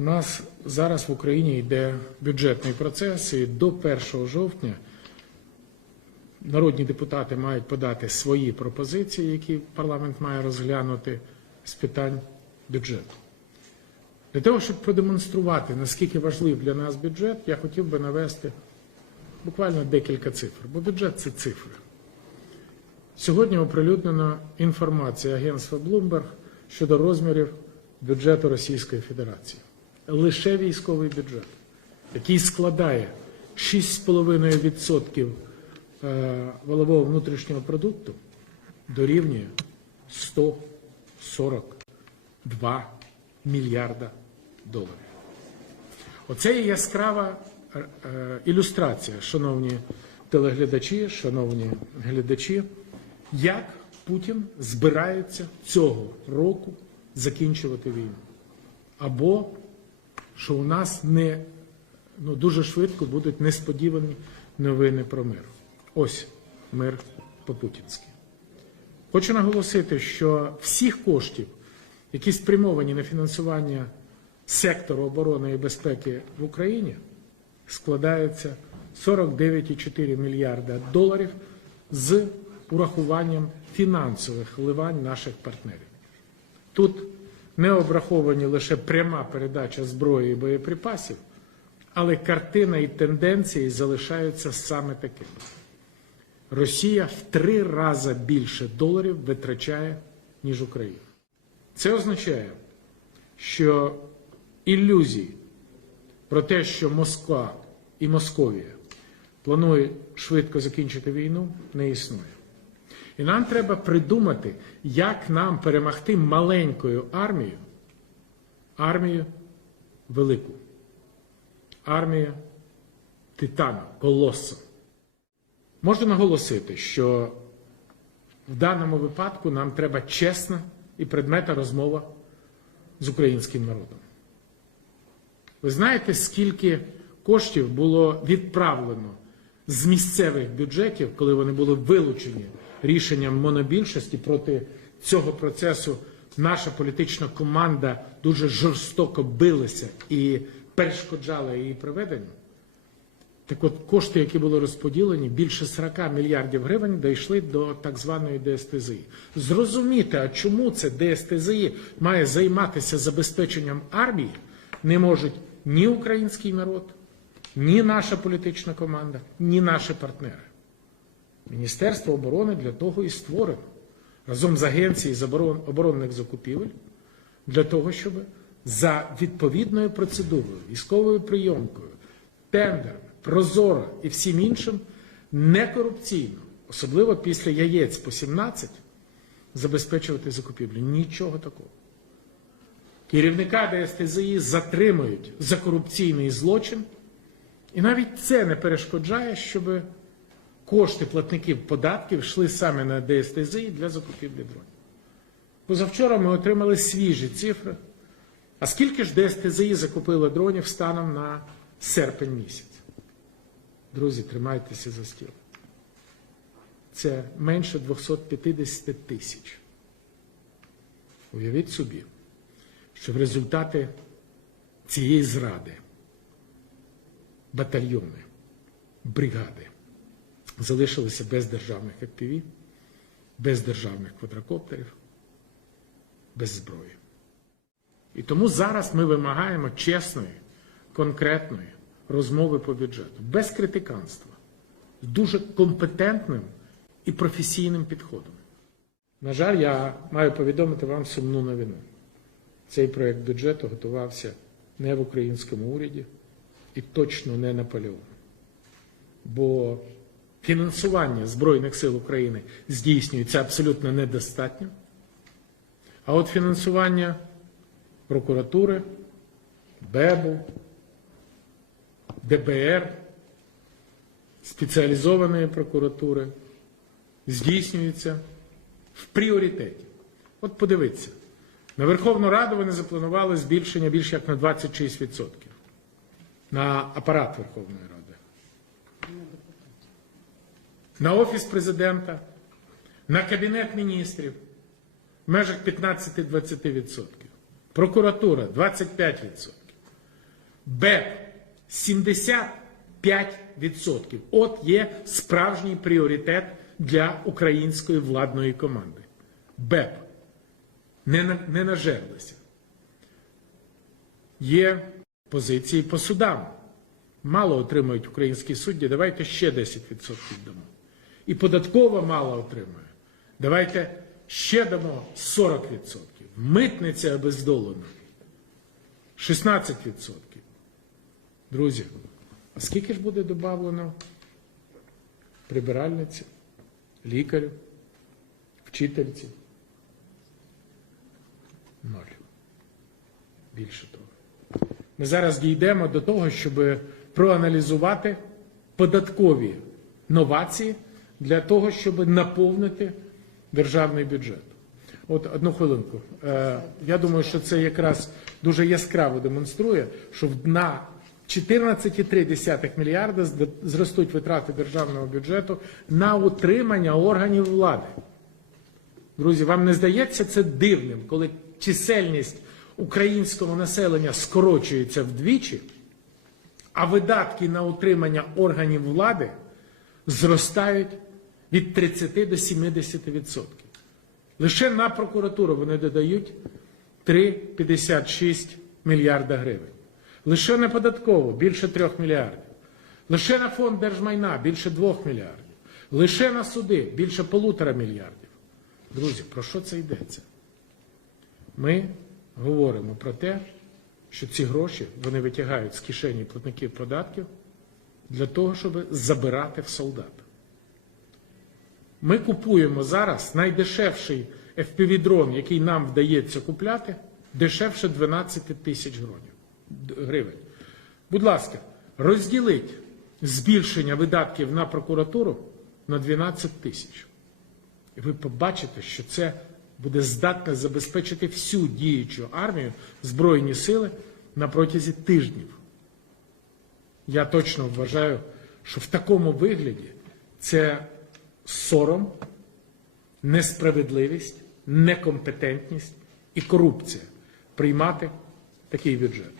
У нас зараз в Україні йде бюджетний процес, і до 1 жовтня народні депутати мають подати свої пропозиції, які парламент має розглянути з питань бюджету. Для того, щоб продемонструвати, наскільки важливий для нас бюджет, я хотів би навести буквально декілька цифр, бо бюджет це цифри. Сьогодні оприлюднена інформація агентства Bloomberg щодо розмірів бюджету Російської Федерації. Лише військовий бюджет, який складає 6,5% е, валового внутрішнього продукту, дорівнює 142 мільярда доларів. Оце є яскрава е, е, ілюстрація, шановні телеглядачі, шановні глядачі, як Путін збирається цього року закінчувати війну. Або що у нас не ну, дуже швидко будуть несподівані новини про мир. Ось мир по-путінськи. Хочу наголосити, що всіх коштів, які спрямовані на фінансування сектору оборони і безпеки в Україні, складається 49,4 мільярда доларів з урахуванням фінансових вливань наших партнерів. Тут не обраховані лише пряма передача зброї і боєприпасів, але картина і тенденції залишаються саме такими. Росія в три рази більше доларів витрачає, ніж Україна. Це означає, що ілюзій про те, що Москва і Московія планують швидко закінчити війну, не існує. І нам треба придумати, як нам перемогти маленькою армією, армію велику, армію титана, колоса. Можу наголосити, що в даному випадку нам треба чесна і предметна розмова з українським народом. Ви знаєте, скільки коштів було відправлено з місцевих бюджетів, коли вони були вилучені рішенням монобільшості проти цього процесу? Наша політична команда дуже жорстоко билася і перешкоджала її проведенню. Так от кошти, які були розподілені, більше 40 мільярдів гривень дійшли до так званої ДСТЗІ. Зрозуміти, а чому це ДСТЗІ має займатися забезпеченням армії, не можуть ні український народ, ні наша політична команда, ні наші партнери. Міністерство оборони для того і створено разом з Агенцією з оборонних закупівель для того, щоб за відповідною процедурою, військовою прийомкою, тендерами, прозоро і всім іншим некорупційно, особливо після яєць по 17, забезпечувати закупівлю. Нічого такого. Керівника ДСТЗІ затримують за корупційний злочин, і навіть це не перешкоджає, щоб кошти платників податків йшли саме на ДСТЗІ для закупівлі дронів. Позавчора ми отримали свіжі цифри. А скільки ж ДСТЗІ закупило дронів станом на серпень місяць? Друзі, тримайтеся за стіл. Це менше 250 тисяч. Уявіть собі, що в результаті цієї зради батальйони, бригади залишилися без державних FPV, без державних квадрокоптерів, без зброї. І тому зараз ми вимагаємо чесної, конкретної розмови по бюджету, без критиканства, з дуже компетентним і професійним підходом. На жаль, я маю повідомити вам сумну новину. Цей проєкт бюджету готувався не в українському уряді і точно не Наполеоном. Бо фінансування Збройних сил України здійснюється абсолютно недостатньо. А от фінансування прокуратури, БЕБу, ДБР, спеціалізованої прокуратури здійснюється в пріоритеті. От подивіться, на Верховну Раду вони запланували збільшення більше як на 26% на апарат Верховної Ради. На Офіс президента, на Кабінет міністрів в межах 15-20%. Прокуратура 25%. БЕП 75%. От є справжній пріоритет для української владної команди. БЕП. Не, не нажерлися. Є позиції по судам. Мало отримують українські судді, давайте ще 10% дамо. І податкова мало отримує. Давайте ще дамо 40%. Митниця обездолена 16%. Друзі, а скільки ж буде додавлено прибиральниці, лікарю, вчительці? Ноль. Більше того. Ми зараз дійдемо до того, щоб проаналізувати податкові новації для того, щоб наповнити державний бюджет. От одну хвилинку. Е, Я думаю, що це якраз дуже яскраво демонструє, що на 14,3 мільярда зростуть витрати державного бюджету на утримання органів влади. Друзі, вам не здається це дивним, коли чисельність українського населення скорочується вдвічі, а видатки на утримання органів влади зростають від 30 до 70%. Лише на прокуратуру вони додають 3,56 мільярда гривень. Лише на податкову більше 3 мільярдів. Лише на фонд держмайна більше 2 мільярдів. Лише на суди більше полутора мільярдів. Друзі, про що це йдеться? Ми говоримо про те, що ці гроші вони витягають з кишені платників податків для того, щоб забирати в солдата. Ми купуємо зараз найдешевший FPV-дрон, який нам вдається купляти, дешевше 12 тисяч гривень. Будь ласка, розділіть збільшення видатків на прокуратуру на 12 тисяч. І ви побачите, що це буде здатне забезпечити всю діючу армію, Збройні сили на протязі тижнів. Я точно вважаю, що в такому вигляді це сором, несправедливість, некомпетентність і корупція приймати такий бюджет.